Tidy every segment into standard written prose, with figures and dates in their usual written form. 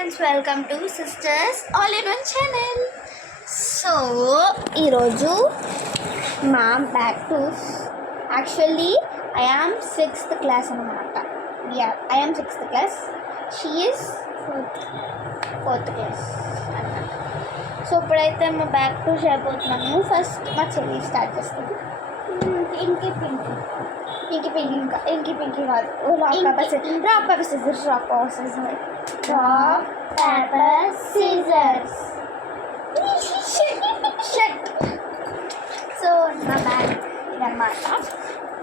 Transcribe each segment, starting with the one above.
friends, welcome to Sisters All in One channel. So, ఈరోజు మా back to actually I am 6th class అన్నమాట. Yeah, I am 6th class. She is 4th class అన్నమాట. So ఇప్పుడైతే మా back to చేయబోతున్నాము. First మా చెల్లి start చేస్తుంది. ఇంకి పింకి కాదు. రాక్ పేపర్ సిజర్స్ సో నా బ్యాగ్ ఇదన్నమాట.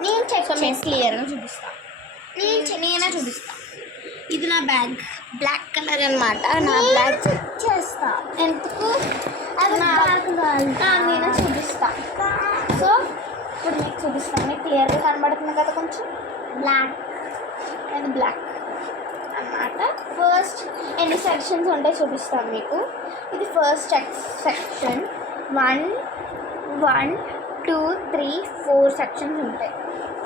నేను చెక్ క్లియర్గా చూపిస్తాను. నేనే చూపిస్తాను. ఇది నా బ్యాగ్ బ్లాక్ కలర్ అనమాట. నా బ్యాగ్ చెక్ చేస్తా ఎందుకు నేనే చూపిస్తా. సో ఇప్పుడు మీకు చూపిస్తాను. మీకు క్లియర్గా కనబడుతుంది కదా కొంచెం బ్లాక్. అది బ్లాక్ అన్నమాట. ఫస్ట్ ఎన్ని సెక్షన్స్ ఉంటాయి చూపిస్తాను మీకు. ఇది ఫస్ట్ సెక్షన్ 1 2 3 4 సెక్షన్స్ ఉంటాయి.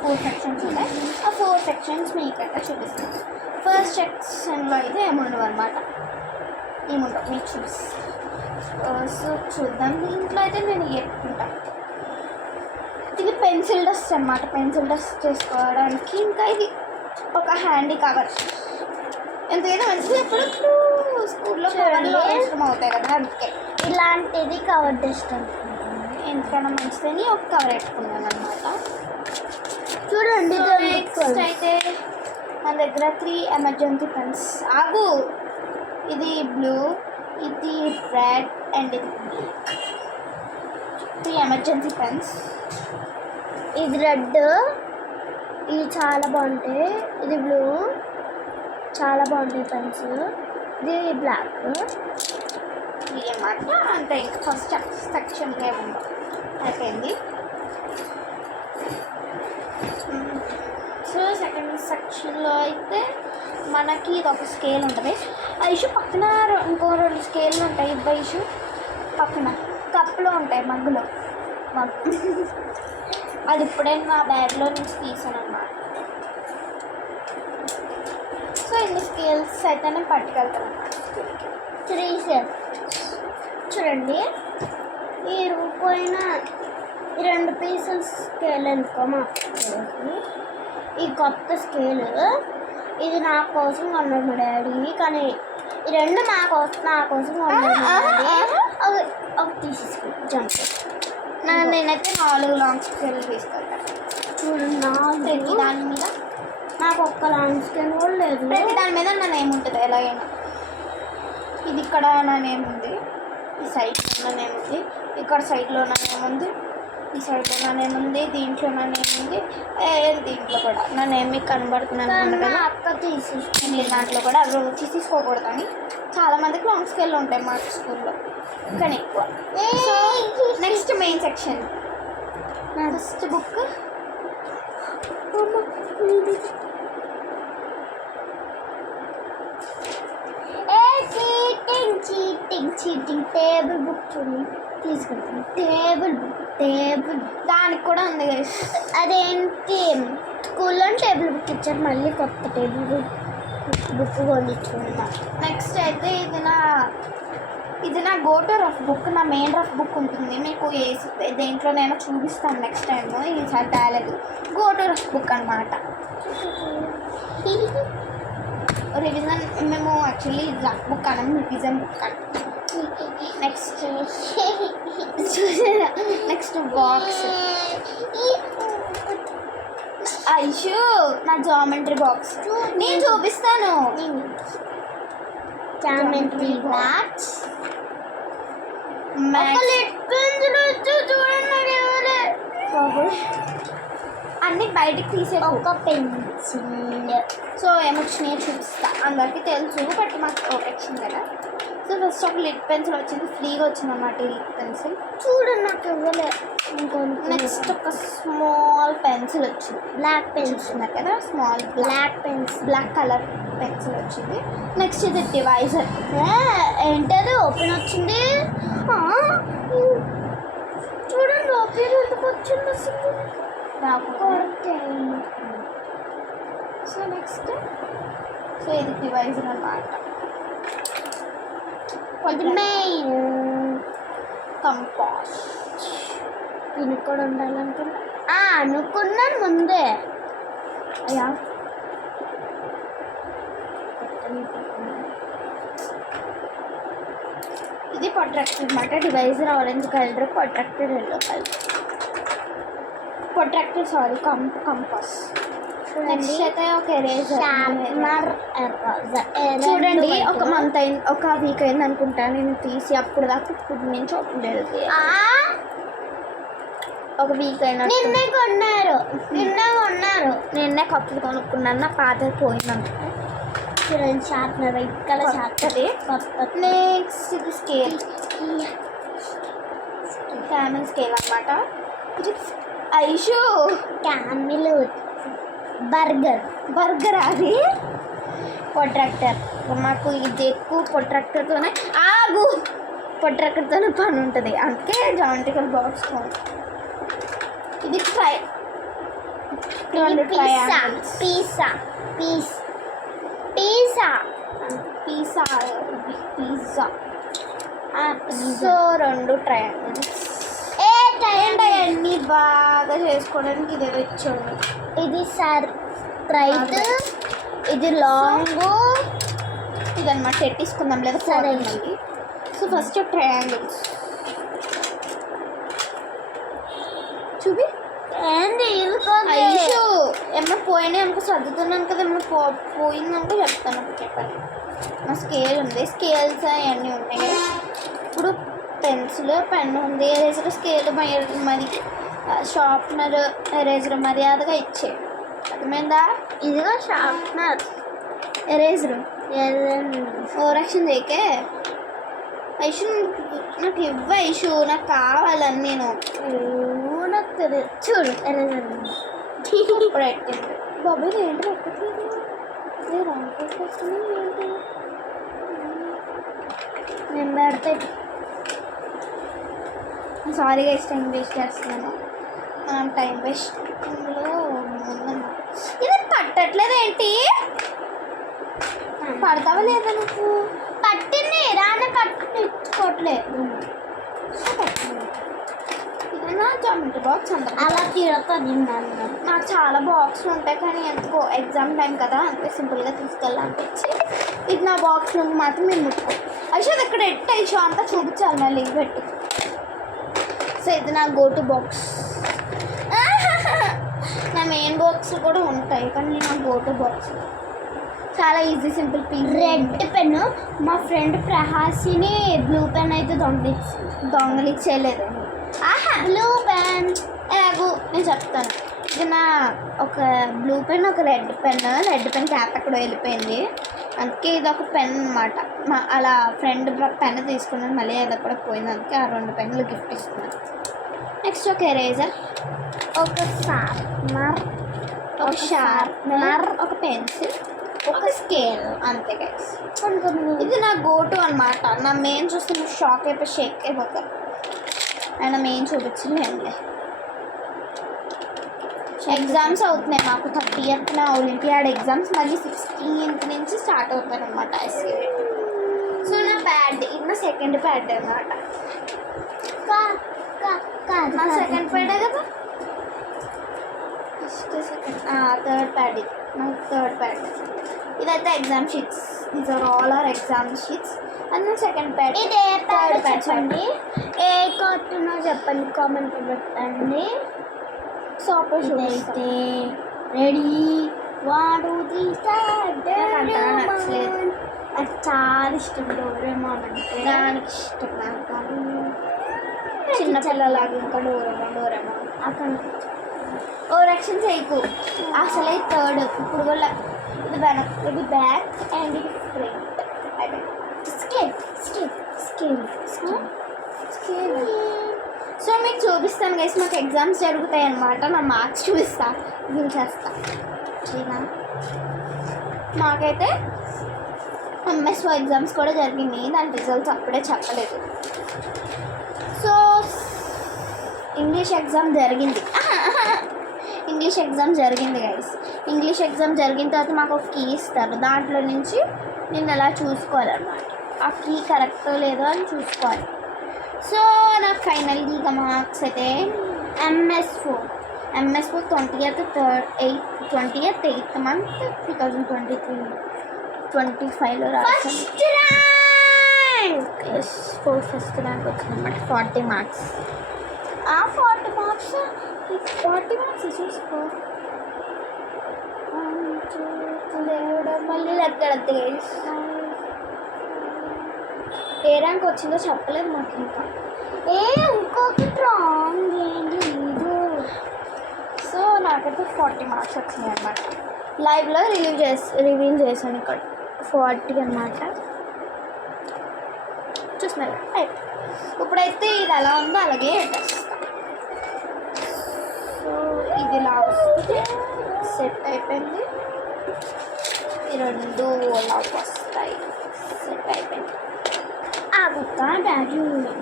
4 సెక్షన్స్ ఉంటాయి. ఆ 4 సెక్షన్స్ మీకైతే చూపిస్తాను. ఫస్ట్ సెక్షన్లో అయితే ఏముండవు అనమాట. ఏముండవు మీకు చూపిస్తాను. సో చూద్దాం. దీంట్లో అయితే నేను ఎట్టుకుంటాను. ఇది పెన్సిల్ డస్ట్ అన్నమాట. పెన్సిల్ డస్ట్ చేసుకోవడానికి. ఇంకా ఇది ఒక హ్యాండీ కవర్. ఎంతైనా మంచిది. ఎప్పుడప్పుడు స్కూల్లో కవర్లో అవసరం అవుతాయి కదా, అందుకే ఇలాంటిది కవర్ డస్ట్ అనుకుంటున్నాను. ఎందుకైనా మంచిదని ఒక కవర్ పెట్టుకున్నాను అనమాట. చూడండి. నెక్స్ట్ అయితే మన దగ్గర 3 ఎమర్జెన్సీ పెన్స్. ఆగు. ఇది బ్లూ, ఇది రెడ్ అండ్ ఇది బ్లాక్. 3 emergency pens. ఇది రెడ్, ఇది చాలా బాగుంటాయి. ఇది బ్లూ, చాలా బాగుంటాయి పెన్స్. ఇది బ్లాక్. ఇది అన్నమాట. అంతే. ఇంకా ఫస్ట్ సెక్షన్లో ఏముందో అయిపోయింది. సో సెకండ్ సెక్షన్లో అయితే మనకి ఇది ఒక స్కేల్ ఉంటుంది. ఆ ఇష్యూ పక్కన ఇంకో 2 స్కేళ్ళు ఉంటాయి. ఇష్యూ పక్కన కప్పులో ఉంటాయి, మగ్గులో. అది ఇప్పుడే నా బ్యాగ్లో నుంచి తీసాను అన్నమాట. సో ఇన్ని స్కేల్స్ అయితే నేను పట్టుకెళ్తాను అన్నమాట. 3 సెట్స్. చూడండి. ఈ రూపోయిన ఈ 2 పీసులు స్కేల్ ఎందుకో ఈ కొత్త స్కేల్ ఇది నా కోసం కొన్నాడు మా డాడీ. కానీ ఈ 2 నా కోసం కొన్నాడు. అవి తీసేసుకుంటాను. జంప్. నేనైతే 4 లాంగ్ స్కేల్ తీసుకెళ్తాను. చూడండి. ప్రతి దాని మీద నాకు ఒక్క లాంగ్ స్కేల్ కూడా లేదు. ప్రతి దాని మీద నా నేమ్ ఉంటుంది ఎలాగైనా. ఇది ఇక్కడ నా నేమ్ ఉంది, ఈ సైడ్లో నా నేమ్ ఉంది, ఇక్కడ సైడ్లో నా నేమ్ ఉంది, ఈ సైడ్లో నా నేమ్ ఉంది, దీంట్లో నా నేమ్ ఉంది, దీంట్లో కూడా నా నేమ్ మీకు కనబడుతున్నాను కదా. అక్క తీసేసుకుని దాంట్లో కూడా అవి తీసుకోకూడదు అని చాలామందికి లాంగ్ స్కేల్ ఉంటాయి మా స్కూల్లో, కానీ ఎక్కువ. So next main section. నా first book cheating table book చూడండి తీసుకుంటాను. టేబుల్ బుక్ దానికి కూడా ఉంది కదా. అదేంటి స్కూల్లో టేబుల్ బుక్ ఇచ్చారు, మళ్ళీ కొత్త టేబుల్ బుక్ కొనిచ్చుకుంటా. నెక్స్ట్ అయితే ఇది నా గోటు రఫ్ బుక్. నా మెయిన్ రఫ్ బుక్ ఉంటుంది. మీకు దేంట్లో నేను చూపిస్తాను నెక్స్ట్ టైం. ఈసారి తేలేదు. గోటు రఫ్ బుక్ అన్నమాట. రివిజన్ మేము యాక్చువల్లీ రఫ్ బుక్ అనం, రివిజన్ బుక్ అని. Next box. ఐషు నా జామెంట్రీ బాక్స్ నేను చూపిస్తాను. జామెంట్రీ బాక్స్ అన్నీ బయటికి తీసే ఒక పెన్సిల్. సో ఏమొచ్చినాయో చూపిస్తా. అందరికీ తెలుసు, బట్ మాకు ప్రొటెక్షన్ కదా. సో ఫస్ట్ ఒక లిడ్ పెన్సిల్ వచ్చింది, ఫ్రీగా వచ్చింది అన్నమాట. ఈ లిడ్ పెన్సిల్ చూడండి, నాకు ఇవ్వలే. నెక్స్ట్ ఒక స్మాల్ పెన్సిల్ వచ్చింది, బ్లాక్ పెన్సిల్ కదా. స్మాల్ బ్లాక్ కలర్ పెన్సిల్ వచ్చింది. నెక్స్ట్ ఇది డివైజర్. ఏంటది ఓపెన్ వచ్చింది. చూడండి ఓపెన్ ఎందుకు వచ్చింది అసలు నాకు. సో నెక్స్ట్ ఇది డివైజర్ అన్నమాట. ఇది మెయిన్ కంపాస్. దీనికి కూడా ఉండాలనుకున్నా అనుకున్నాను ముందే. అయ్యా ఇది ప్రొట్రాక్టర్ అనమాట. Divisor orange colour, protractor yellow colour. Protractor sorry compass. Next అయితే ఒక ఎరేజర్. చూడండి ఒక మంత్ అయింది, ఒక వీక్ అయింది అనుకుంటా నేను తీసి. అప్పుడు దాకా ఇప్పుడు నుంచి ఓపెన్ చేయలేదు. ఒక వీక్ అయినా నిన్నే కొన్నారు. నిన్నే కొత్తది కొనుక్కున్నాను. నా పాతది పోయింది. చూడండి sharpener, white colour sharpener. Next ఇది స్కేల్, క్యామెల్ స్కేల్ అనమాట. ఇది ఐషు క్యామిల్ బర్గర్ అది ప్రొట్రాక్టర్. మాకు ఇది ఎక్కువ ప్రొట్రాక్టర్తోనే ప్రొట్రాక్టర్తోనే పని ఉంటుంది, అందుకే జామెట్రికల్ బాక్స్. ఇది పిజ్జా. So 2 triangles. అన్నీ బాగా చేసుకోవడానికి ఇది ఇచ్చాడు. ఇది స్ట్రైట్, ఇది లాంగ్. ఇదన్నమాట పెట్టించుకుందాం లేదా సరే. సో ఫస్ట్ ట్రయాంగిల్స్ చూపి. ఏమన్నా పోయినాయి అనుకో సర్దుతున్నాను కదా, ఏమన్నా పోయిందనుకో చెప్తాను. చెప్పండి. నా స్కేల్ ఉంది, స్కేల్స్ అవన్నీ ఉన్నాయి. ఇప్పుడు పెన్సిల్, పెన్ ఉంది, ఎరేజర్, స్కేల్ మరి షార్ప్నర్, ఎరేజర్ మర్యాదగా ఇచ్చే. అర్థమైందా? ఇదిగో షార్ప్నర్, ఎరేజరు. ఓవరాక్షన్ చేయకే ఐషు. నాకు ఇవ్వ ఐషు, నాకు కావాలని. నేను నాకు తెలియదు. చూడు ఎరేజర్ ఇప్పుడు పెట్టింది. బాబాయ్ ఏంటి పెట్టట్లేదు? ఏంటి నేను పెడితే సారీగా టైం వేస్ట్ చేస్తున్నాను. మనం టైం వేస్ట్లో ఉందన్నమాట. ఇది పట్టట్లేదు ఏంటి? పడతావా లేదా నువ్వు? పట్టింది రానే పట్టుకోవట్లేదు. ఇదన్నా జామెట్రీ బాక్స్ అంత అలా తీరుతుంది. నాకు చాలా బాక్స్లు ఉంటాయి కానీ ఎందుకో ఎగ్జామ్ టైం కదా అంతే సింపుల్గా తీసుకెళ్ళాలనిపించి ఇది నా బాక్స్ నుండి మాత్రం నేను ముట్టుకో. ఐషో అది ఇక్కడ ఎట్టు ఐషో అంతా చూపించాలి మళ్ళీ పెట్టు. సో ఇది నా గోటు బాక్స్. నా మెయిన్ బాక్స్ కూడా ఉంటాయి కానీ నా గోటు బాక్స్ చాలా ఈజీ సింపుల్. రెడ్ పెన్ను మా ఫ్రెండ్ ప్రహాసిని బ్లూ పెన్ అయితే దొంగలిచ్చేయలేదు. బ్లూ పెన్ ఎలాగూ నేను చెప్తాను. ఇది నా ఒక బ్లూ పెన్, ఒక రెడ్ పెన్ క్యాప్ అక్కడ వెళ్ళిపోయింది, అందుకే ఇది ఒక పెన్ అనమాట. అలా ఫ్రెండ్ పెన్ తీసుకున్నాను, మళ్ళీ అది కూడా పోయింది, అందుకే ఆ 2 పెన్నులు గిఫ్ట్ ఇస్తున్నాను. నెక్స్ట్ ఒక ఎరేజర్, ఒక షార్ప్నర్, ఒక పెన్సిల్, ఒక స్కేల్, అంతే గైస్. ఇది నా గోటు అనమాట. నా మెయిన్ చూస్తే నువ్వు షాక్ అయిపోయి షేక్ అయిపోతారు. ఆయన మెయిన్ చూపించలేంలే. ఎగ్జామ్స్ అవుతున్నాయి మాకు 30th ఒలింపియాడ్ ఎగ్జామ్స్, మళ్ళీ 16th నుంచి స్టార్ట్ అవుతాయి అనమాట ఎస్ఏ. సో నా ప్యాడ్ ఇది నా సెకండ్ ప్యాడ్ అనమాట. నా సెకండ్ ప్యాడే కదా, థర్డ్ ప్యాడ్. ఇది నా థర్డ్ ప్యాడ్. ఇదైతే exam sheets. These are all our exam sheets. అది నా సెకండ్ ప్యాడ్. ఇదే థర్డ్ ప్యాడ్. చెప్పండి ఏ కొట్టునో చెప్పండి, కామెంట్ పెట్టండి. సో అప్పుడు చూపిస్తే రెడీ 1 2 3 స్టార్ట్. అది చాలా ఇష్టం డోరేమాన్ అంటే. దానికి ఇష్టం నాకు చిన్నపిల్లలాగా ఇంకా డోరేమాన్ అక్కడ ఓవరాక్షన్ చేయకు. అసలు థర్డ్ ఇప్పుడు కూడా ఇది వెనక్, ఇది బ్యాక్ అండ్ ఇది ఫ్రంట్. స్కేల్. సో మీకు చూపిస్తాను గైస్, మాకు ఎగ్జామ్స్ జరుగుతాయి అన్నమాట. నా మార్క్స్ చూపిస్తాను, చూసేస్తా. మాకైతే ఎంఎస్ఓ ఎగ్జామ్స్ కూడా జరిగింది, దాని రిజల్ట్స్ అప్పుడే చెప్పలేదు. సో ఇంగ్లీష్ ఎగ్జామ్ జరిగింది గైస్. ఇంగ్లీష్ ఎగ్జామ్ జరిగిన తర్వాత మాకు ఒక కీ ఇస్తారు, దాంట్లో నుంచి నేను ఎలా చూసుకోవాలన్నమాట. ఆ కీ కరెక్టో లేదో అని చూసుకోవాలి. సో నాకు ఫైనల్గా ఇక మార్క్స్ అయితే MS4 20th month 2023-25లో రాసాను. First rank. Yes first rank వచ్చిందన్నమాట. 40 మార్క్స్. ఆ 40 మార్క్స్ చూసుకో. దేవుడా మళ్ళీ ఎక్కడ ఏ ర్యాంక్ వచ్చిందో చెప్పలేదు మాకు ఇంకా. ఇంకొకటి రాంగ్ ఏం లేదు. సో నాకైతే 40 మార్క్స్ వచ్చినాయి అనమాట. లైవ్లో రివీల్ చేశాను ఇక్కడ 40 అనమాట. చూస్తున్నారు ఇప్పుడైతే ఇది ఎలా ఉందో అలాగే పెట్టేస్తాను. సో ఇది లాస్ట్ సెట్ అయిపోయింది. ఈ రెండు లాగ్ వస్తాయి. సెట్ అయిపోయింది. ఆగుతా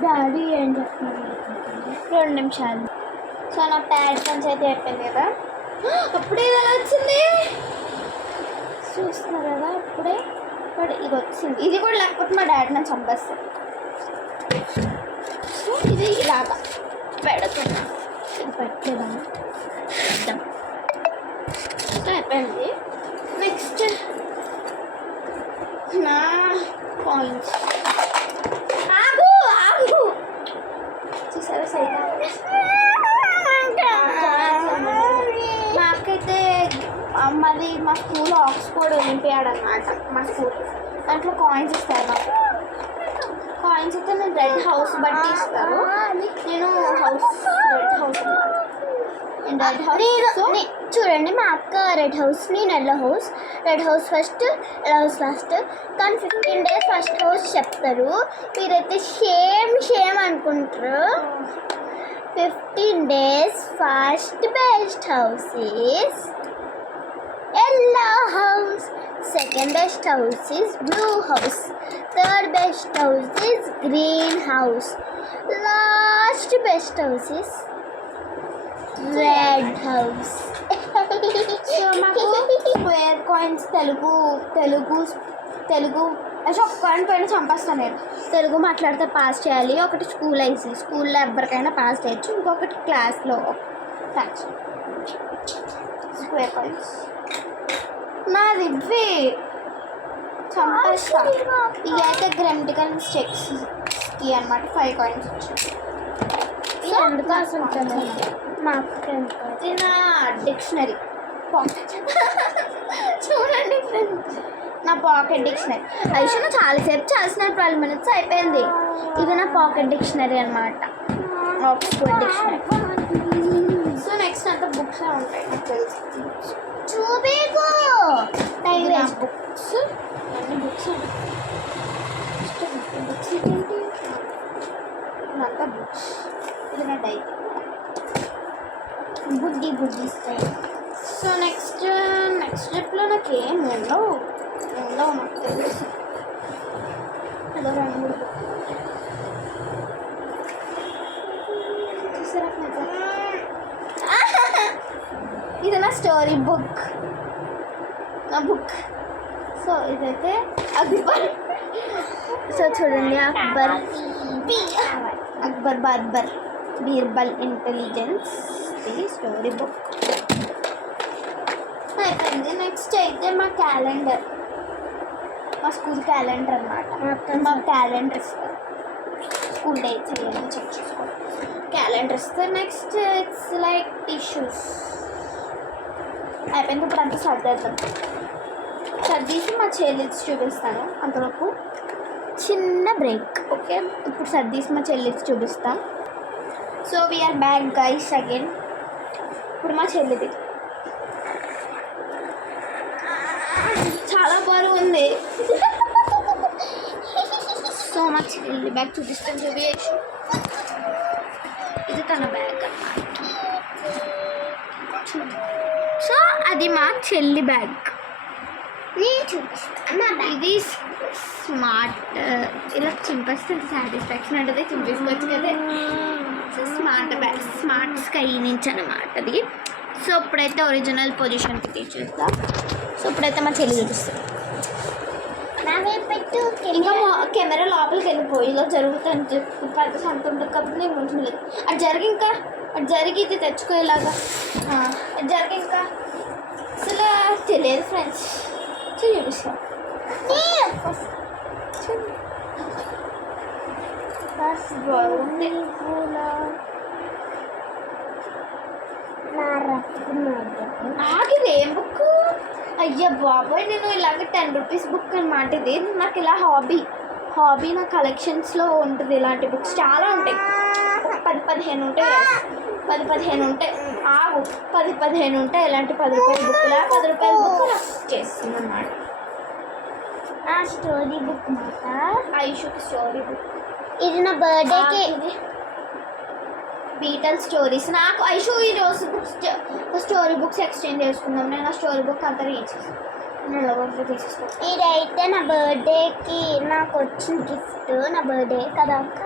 డాడీ ఏం చెప్తున్నారు 2 నిమిషాలు. సో నా ప్యాడ్ పంచాయతీ అయిపోయింది కదా. అప్పుడే ఇది ఎలా వచ్చింది చూస్తున్నారు కదా. అప్పుడే బట్ ఇది వచ్చింది. ఇది కూడా లేకపోతే మా డాడీ నన్ను చంపేస్తాను. సో ఇది ఇలాగా పెడుతున్నా. ఇది పెట్టలేదా పెడదాం. సో అయిపోయింది. నెక్స్ట్ నా కాయిన్స్. ఆగు చూసారా సైడ్ నాకైతే మాది మా స్కూల్ ఆక్స్ఫోర్డ్ ఒలింపియాడ్ అన్నమాట. మా స్కూల్ దాంట్లో కాయిన్స్ ఇస్తారు నాకు. కాయిన్స్ అయితే నేను రెడ్ హౌస్ బట్టి ఇస్తారు. నేను రెడ్ హౌస్ చూడండి మా అక్క రెడ్ హౌస్, నేను yellow house. Red house first, yellow house last. కానీ 15 days ఫస్ట్ హౌస్ చెప్తారు. మీరైతే సేమ్ అనుకుంటారు. 15 days first best house is yellow house, second best house is blue house, third best house is green house, last best house is red house. So మాకు square coins Telugu ఒక్క coin పైన చంపేస్తాను నేను. తెలుగు మాట్లాడితే pass చేయాలి. ఒకటి స్కూల్లో ఎవరికైనా పాస్ చేయొచ్చు. ఇంకొకటి క్లాస్లో ప్యాచ్ స్క్వేర్ కాయిన్స్ నాది ఇవి చంపేస్తా. ఇవి అయితే గ్రామటికల్ మిస్టేక్స్కి అనమాట 5 కాయిన్స్ వచ్చాయి. అందుకోసం మా అక్క ఇది నా డిక్షనరీ పాకెట్. చూడండి ఫ్రెండ్స్ నా పాకెట్ డిక్షనరీ. ఐషు చాలాసేపు 12 minutes అయిపోయింది. ఇది నా పాకెట్ డిక్షనరీ అనమాట. Oxford dictionary. సో నెక్స్ట్ అంతా బుక్స్ ఉంటాయి నాకు తెలుసు. చూపేకు బుక్స్ అన్ని బుక్స్ బుక్స్ ఏంటి అంతా బుక్స్. ఇది నా డైరీ బుడ్డి ఇస్తాయి. సో నెక్స్ట్ ట్రిప్లో నాకు ఏం ఉండవు నాకు తెలుసు. అదో 2-3 ఇది నా స్టోరీ బుక్, నా బుక్. సో ఇదైతే అక్బర్. సో చూడండి అక్బర్ బార్బర్ బీర్బల్ ఇంటెలిజెన్స్ ఇది స్టోరీ బుక్ అయిపోయింది. నెక్స్ట్ అయితే మా క్యాలెండర్, మా స్కూల్ క్యాలెండర్ అనమాట. మా క్యాలెండర్ ఇస్తారు. స్కూల్ డేట్స్ ఏమైనా చెక్ చేసుకోండి. క్యాలెండర్ ఇస్తారు. నెక్స్ట్ ఇట్స్ లైక్ టిష్యూస్ అయిపోయింది. ఇప్పుడు అంతా సర్దీసి మా చెల్లికి చూపిస్తాను. అంతవరకు చిన్న బ్రేక్. ఓకే ఇప్పుడు సర్దీసి మా చెల్లికి చూపిస్తాం. So we are back guys again. ఇప్పుడు మా చెల్లిది చాలా బరువు ఉంది. సో మా చెల్లి బ్యాగ్ చూపిస్తాను. చూపించు. ఇది తన బ్యాగ్ అన్నమాట. సో అది మా చెల్లి బ్యాగ్. నేను చూపిస్తాను. ఇది స్మార్ట్. ఇలా చింపేస్తే సాటిస్ఫాక్షన్ అంటే చింపేసుకోవచ్చు కదా. సో స్మార్ట్ స్కై నుంచి అన్నమాట అది. సో ఇప్పుడైతే ఒరిజినల్ పొజిషన్కి తీసేస్తా. సో ఇప్పుడైతే మా చెల్లి చూపిస్తాను. నా వైపు ఇంకా కెమెరా లోపలికి వెళ్ళిపోయి ఇలా జరుగుతుంది చెప్పు పెద్ద సంత ఉంటుంది కాబట్టి నేను కొంచెం లేదు అది జరిగి ఇంకా అది జరిగి ఇది తెచ్చుకోయేలాగా అది జరిగి ఇంకా అసలు తెలియదు ఫ్రెండ్స్ చూపిస్తాం బాగుంది ఆగిది ఏం బుక్ అయ్యా బాబోయ్ నేను ఇలాగ 10 రూపీస్ బుక్ అనమాట ఇది నాకు ఇలా హాబీ నా కలెక్షన్స్లో ఉంటుంది ఇలాంటి బుక్స్ చాలా ఉంటాయి 10-15 ఉంటాయి 10-15 ఉంటాయి ఆగు 10-15 ఉంటాయి ఇలాంటి 10 రూపాయల బుక్లా 10 రూపాయల బుక్ చేస్తుంది అన్నమాట స్టోరీ బుక్ మాట ఐషుకి స్టోరీ బుక్ ఇది నా బర్త్డేకి బీటల్ స్టోరీస్ నాకు ఐషు ఈ రోజు బుక్స్ స్టోరీ బుక్స్ ఎక్స్చేంజ్ చేసుకుందాం నేను ఆ స్టోరీ బుక్ అంతా రీడ్ చేస్తాను తీసేస్తాను ఇదైతే నా బర్త్డేకి నాకు వచ్చిన గిఫ్ట్ నా బర్త్డే కదా అక్క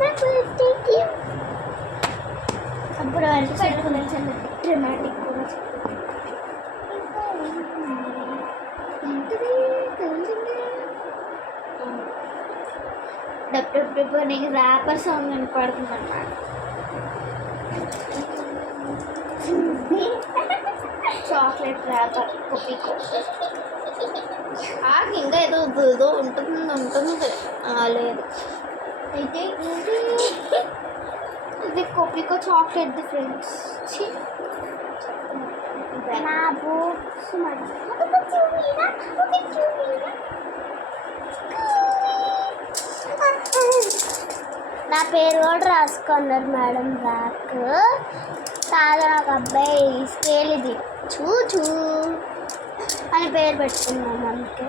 నా బర్త్డేకి అప్పుడు పెట్టుకుని డ్రమాటిక్ కూడా డబ్బు నీకు ర్యాపర్ సాంగ్ వినపడుతుంది అన్నమాట చాక్లెట్ ర్యాపర్ కొప్పికో ఇంకా ఏదో ఉంటుంది లేదు అయితే ఇది కొప్పికో చాక్లెట్ ఫ్రెండ్స్ నా బుక్స్ నా పేరు కూడా రాసుకున్నారు మేడం బ్యాక్ కాదు నాకు అబ్బాయి స్కేల్ ఇది చూ అని పేరు పెట్టుకున్నాం అందుకే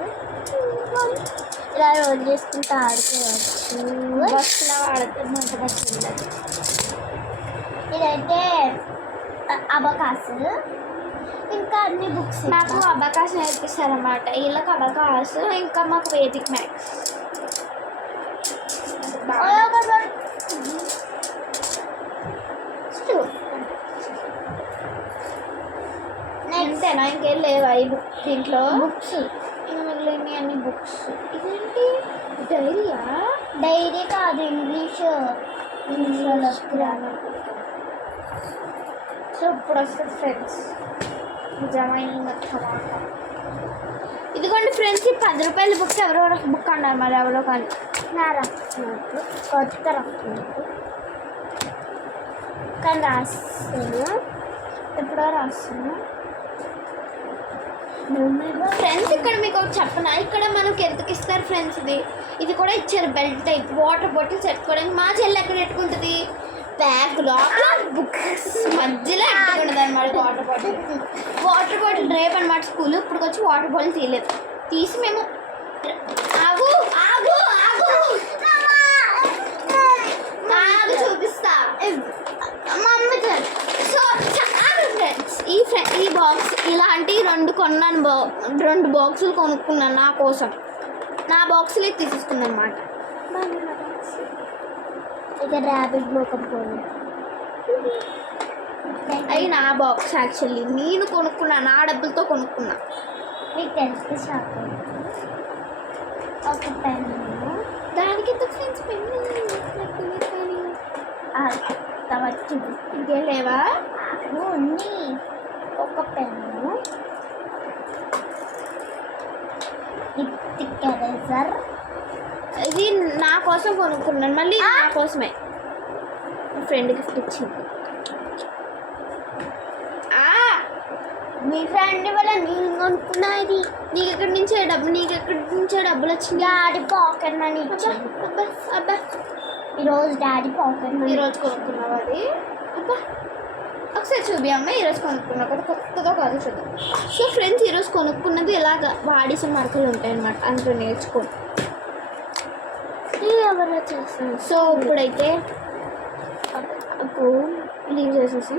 ఇలా రోజు చేసుకుంటూ ఆడుకోవచ్చు బస్సులో ఆడుతున్నట్టు బస్సు ఇదైతే అబకాసు ఇంకా అన్ని బుక్స్ నాకు అబకాస్ నేర్పిస్తారన్నమాట వీళ్ళకి అబకాస్ ఇంకా మాకు వేదిక్ మ్యాథ్స్ ఇంతేనా ఇంకేం లేవా ఈ బుక్ దీంట్లో బుక్స్ ఇంకా మిగిలిన అన్ని బుక్స్ ఇదేంటి డైరీ కాదు ఇంగ్లీష్లో సో ఇప్పుడు వస్తుంది ఫ్రెండ్స్ నిజమైన ఇదిగోండి ఫ్రెండ్స్ ఈ 10 రూపాయల బుక్స్ ఎవరో బుక్ అన్నారు మరి ఎవరో కానీ నా రాస్తున్నట్టు కొత్త రాస్తున్నట్టు కానీ రాస్తాను ఎప్పుడో రాస్తున్నా ఫ్రెండ్స్ ఇక్కడ మీకు ఒకటి చెప్పనా ఇక్కడ మనకి ఎంతకి ఇస్తారు ఫ్రెండ్స్ ఇది కూడా ఇచ్చారు బెల్ట్ టైప్ వాటర్ బాటిల్స్ పెట్టుకోవడానికి మా చెల్లి ఎక్కడ పెట్టుకుంటుంది బ్యాగ్ లోపల బుక్స్ మధ్యలో పెట్టుకుంటుంది అనమాట వాటర్ బాటిల్ రేపు అనమాట స్కూల్ ఇప్పుడు వచ్చి వాటర్ బాటిల్ తీయలేదు తీసి మేము ఆగు ఆగు ఆగు ఆగు చూపిస్తా మమ్మీ సో ఫ్రెండ్స్ ఈ బాక్స్ ఇలాంటి 2 కొన్నాను 2 బాక్సులు కొనుక్కున్నాను నా కోసం నా బాక్సులే తీసేసుకున్నాను అనమాట ఇక ర్యాబిట్ మోకం పోయి అది నా బాక్స్ యాక్చువల్లీ నేను కొనుక్కున్నా నా డబ్బులతో కొనుక్కున్నా మీకు తెలిస్తే షాప్ ఒక పెన్ను దానికి ఎంత ఫ్రెండ్స్ పెన్ను కాబట్టి ఇంకేం లేవా ఉంది ఒక పెన్ను లిప్టిక్ ఎరేజర్ ఇది నా కోసం కొనుక్కున్నాను మళ్ళీ నా కోసమే ఫ్రెండ్ గిఫ్ట్ ఇచ్చింది మీ ఫ్రెండ్ వల్ల నేను కొనుక్కున్నా ఇది నీకు ఎక్కడి నుంచే డబ్బులు వచ్చింది డాడీ పాకెట్ మనీ ఇచ్చింది అబ్బా అబ్బా ఈరోజు డాడీ పాకెట్ మనీ ఈరోజు కొనుక్కున్నావు అది అబ్బా ఒకసారి చూపి అమ్మ ఈరోజు కొనుక్కున్నా కదా కొత్తగా కాదు చూద్దాం సో ఫ్రెండ్స్ ఈరోజు కొనుక్కున్నది ఇలాగ వాడిసిన మరకలు ఉంటాయి అన్నమాట అందులో నేర్చుకో ఎవరో చేస్తాను సో ఇప్పుడైతే లీవ్ చేసేసి